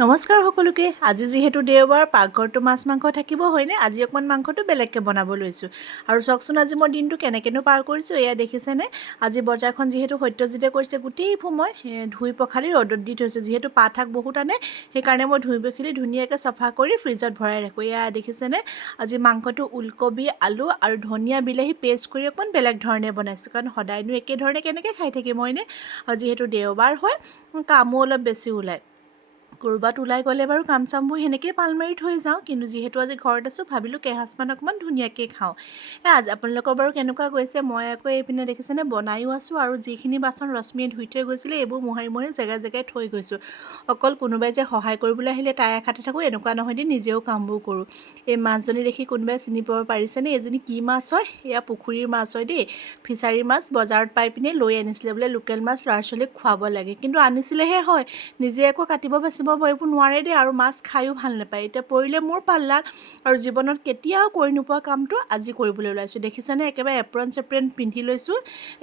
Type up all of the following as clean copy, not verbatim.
নমস্কাৰ সকলোকে। আজি যিহেতু দেওবাৰ, পাকঘৰটো মাছ মাংস থাকিব হয়নে? আজি অকণমান মাংসটো বেলেগকৈ বনাব লৈছোঁ। আৰু চাওকচোন আজি মই দিনটো কেনেকৈনো পাৰ কৰিছোঁ, এয়া দেখিছেনে? আজি বজাৰখন যিহেতু সত্যজিতে কৰিছে, গোটেইবোৰ মই ধুই পখালি ৰ'দত দি থৈছোঁ। যিহেতু পাত শাক বহুত আনে, সেইকাৰণে মই ধুই পখালি ধুনীয়াকৈ চফা কৰি ফ্ৰিজত ভৰাই ৰাখোঁ। এয়া দেখিছেনে? আজি মাংসটো ওলকবি, আলু আৰু ধনিয়া বিলাহী পেষ্ট কৰি অকণমান বেলেগ ধৰণে বনাইছোঁ। কাৰণ সদায়নো একেধৰণে কেনেকৈ খাই থাকিম হয়নে? আৰু যিহেতু দেওবাৰ হয়, কামো অলপ বেছি ওলায়। ক'ৰবাত ওলাই গ'লে বাৰু কাম চামবোৰ সেনেকৈয়ে পাল মাৰি থৈ যাওঁ, কিন্তু যিহেতু আজি ঘৰত আছোঁ, ভাবিলোঁ কেইসাঁজমান অকণমান ধুনীয়াকৈ খাওঁ। আজি আপোনালোকৰ বাৰু কেনেকুৱা গৈছে? মই আকৌ এইপিনে দেখিছেনে বনায়ো আছোঁ, আৰু যিখিনি বাচন ৰশ্মিয়ে ধুই থৈ গৈছিলে এইবোৰ মোহাৰি মোহাৰি জেগাই জেগাই থৈ গৈছোঁ। অকল কোনোবাই যে সহায় কৰিবলৈ আহিলে তাই আশাতে থাকোঁ এনেকুৱা নহয় দেই, নিজেও কামবোৰ কৰোঁ। এই মাছজনী দেখি কোনোবাই চিনি পাব পাৰিছেনে? এইজনী কি মাছ হয়? এয়া পুখুৰীৰ মাছ হয় দেই। ফিছাৰী মাছ বজাৰত পাই পিনে লৈ আনিছিলে, বোলে লোকেল মাছ ল'ৰা ছোৱালীক খুৱাব লাগে। কিন্তু আনিছিলেহে হয়, নিজে আকৌ কাটিব বাচিব পাৰিব নোৱাৰে দেই, আৰু মাছ খায়ো ভাল নাপায়। এতিয়া পৰিলে মোৰ পাল্লাত, আৰু জীৱনত কেতিয়াও কৰি নোপোৱা কামটো আজি কৰিবলৈ ওলাইছোঁ। দেখিছেনে? একেবাৰে এপ্ৰন চেপ্ৰন পিন্ধি লৈছোঁ,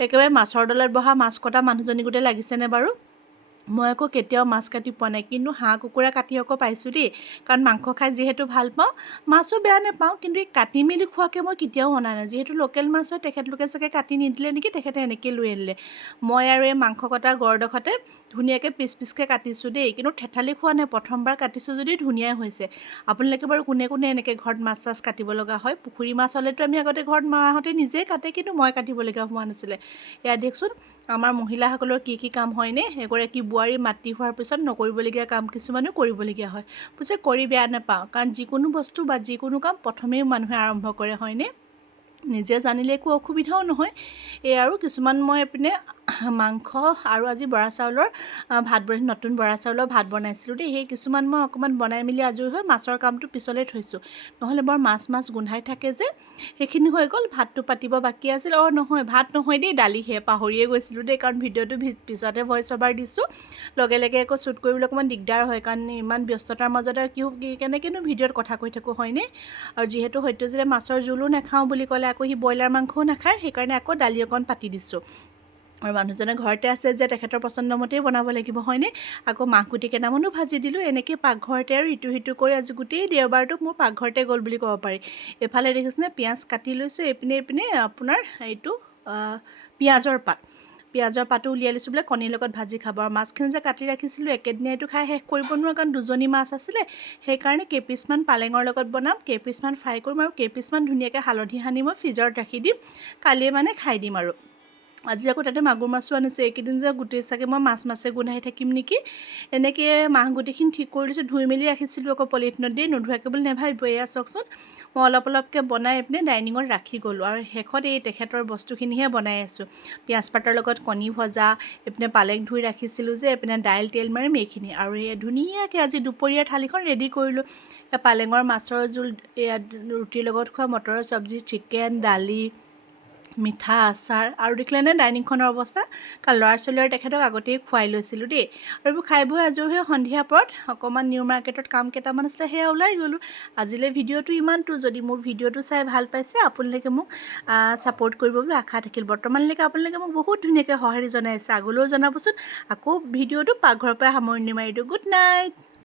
একেবাৰে মাছৰ ডলাত বহা মাছ কটা মানুহজনী গোটেই লাগিছেনে বাৰু? মই আকৌ কেতিয়াও মাছ কাটি পোৱা নাই, কিন্তু হাঁহ কুকুৰা কাটি আকৌ পাইছোঁ দেই। কাৰণ মাংস খাই যিহেতু ভাল পাওঁ, মাছো বেয়া নাপাওঁ, কিন্তু এই কাটি মেলি খোৱাকৈ মই কেতিয়াও অনা নাই। যিহেতু লোকেল মাছ হয়, তেখেতলোকে চাগে কাটি নিদিলে নেকি, তেখেতে এনেকৈ লৈ আনিলে। মই আৰু এই মাংস কটা গৰডোখৰতে ধুনীয়াকৈ পিচ পিচকৈ কাটিছোঁ দেই, কিন্তু থেঠালি খোৱা নাই। প্ৰথমবাৰ কাটিছোঁ যদি ধুনীয়াই হৈছে। আপোনালোকে বাৰু কোনে কোনে এনেকৈ ঘৰত মাছ চাছ কাটিব লগা হয়? পুখুৰী মাছ হ'লেতো আমি আগতে ঘৰত মাহঁতে নিজেই কাটে, কিন্তু মই কাটিবলগীয়া হোৱা নাছিলে। এয়া দিয়কচোন, আমাৰ মহিলাসকলৰ কি কি কাম হয়নে? এগৰাকী বোৱাৰী মাতৃ হোৱাৰ পিছত নকৰিবলগীয়া কাম কিছুমানো কৰিবলগীয়া হয়। পিছে কৰি বেয়া নাপাওঁ, কাৰণ যিকোনো বস্তু বা যিকোনো কাম প্ৰথমেই মানুহে আৰম্ভ কৰে হয়নে? নিজে জানিলে একো অসুবিধাও নহয়। এই আৰু কিছুমান মই এইপিনে মাংস আৰু আজি বৰা চাউলৰ ভাত নতুন বৰা চাউলৰ ভাত বনাইছিলোঁ দেই। সেই কিছুমান মই অকণমান বনাই মেলি আজৰি হৈ মাছৰ কামটো পিছলৈ থৈছোঁ, নহ'লে বৰ মাছ গোন্ধাই থাকে যে। সেইখিনি হৈ গ'ল, ভাতটো পাতিব বাকী আছিল। নহয়, ভাত নহয় দেই, দালিহে। পাহৰিয়ে গৈছিলোঁ দেই, কাৰণ ভিডিঅ'টো পিছতে ভইচ অভাৰ দিছোঁ। লগে লগে আকৌ শ্বুট কৰিবলৈ অকণমান দিগদাৰ হয়, কাৰণ ইমান ব্যস্ততাৰ মাজতে কেনেকৈনো ভিডিঅ'ত কথা কৈ থাকোঁ হয়নে? আৰু যিহেতু সত্যজিতে মাছৰ জোলো নাখাওঁ বুলি ক'লে, আকৌ সি ব্ৰইলাৰ মাংসও নাখায়, সেইকাৰণে আকৌ দালি অকণ পাতি দিছোঁ। আৰু মানুহজনে ঘৰতে আছে যে, তেখেতৰ পচন্দমতেই বনাব লাগিব হয়নে? আকৌ মাহগুটি কেইটামানো ভাজি দিলোঁ। এনেকৈ পাকঘৰতে আৰু ইটো সিটো কৰি আজি গোটেই দেওবাৰটো মোৰ পাকঘৰতে গ'ল বুলি ক'ব পাৰি। এফালে দেখিছেনে পিঁয়াজ কাটি লৈছোঁ, এইপিনে আপোনাৰ এইটো পিঁয়াজৰ পাতো উলিয়াই লৈছোঁ, বোলে কণীৰ লগত ভাজি খাব। আৰু মাছখিনি যে কাটি ৰাখিছিলোঁ একেদিনাইটো খাই শেষ কৰিব নোৱাৰোঁ, কাৰণ দুজনী মাছ আছিলে। সেইকাৰণে কেইপিচমান পালেঙৰ লগত বনাম, কেইপিচমান ফ্ৰাই কৰিম, আৰু কেইপিচমান ধুনীয়াকৈ হালধি সানি মই ফ্ৰিজত ৰাখি দিম, কালিয়ে মানে খাই দিম। আৰু আজি আকৌ তাতে মাগুৰ মাছো আনিছে। এইকেইদিন যে গোটেই চাগে মই মাছে গোন্ধাই থাকিম নেকি। এনেকৈ মাহগুটিখিনি ঠিক কৰি লৈছোঁ, ধুই মেলি ৰাখিছিলোঁ আকৌ পলিথিনত দেই, নোধোৱাকৈ বুলি নাভাবিব। এয়া চাওকচোন, মই অলপ অলপকৈ বনাই এইপিনে ডাইনিঙত ৰাখি গ'লোঁ, আৰু শেষত এই তেখেতৰ বস্তুখিনিহে বনাই আছোঁ। পিঁয়াজ পাতৰ লগত কণী ভজা, এইপিনে পালেং ধুই ৰাখিছিলোঁ যে, এইপিনে দাইল তেল মাৰিম এইখিনি। আৰু এই ধুনীয়াকৈ আজি দুপৰীয়াৰ থালিখন ৰেডি কৰিলোঁ। পালেঙৰ মাছৰ জোল, এয়া ৰুটিৰ লগত খোৱা মটৰৰ চব্জি, চিকেন, দালি, মিঠা আচাৰ, আৰু দেখিলেনে ডাইনিংখনৰ অৱস্থা? কাৰণ ল'ৰা ছোৱালী আৰু তেখেতক আগতেই খুৱাই লৈছিলোঁ দেই। আৰু এইবোৰ খাই বৈ আজৰি হৈ সন্ধিয়া পৰত অকণমান নিউ মাৰ্কেটত কাম কেইটামান আছিলে, সেয়া ওলাই গ'লোঁ। আজিলৈ ভিডিঅ'টো ইমানটো। যদি মোৰ ভিডিঅ'টো চাই ভাল পাইছে, আপোনালোকে মোক ছাপোৰ্ট কৰিব বুলি আশা থাকিল। বৰ্তমানলৈকে আপোনালোকে মোক বহুত ধুনীয়াকৈ সঁহাৰি জনাইছে, আগলৈও জনাবচোন। আকৌ ভিডিঅ'টো পাকঘৰৰ পৰা সামৰণি মাৰি দিওঁ। Good night.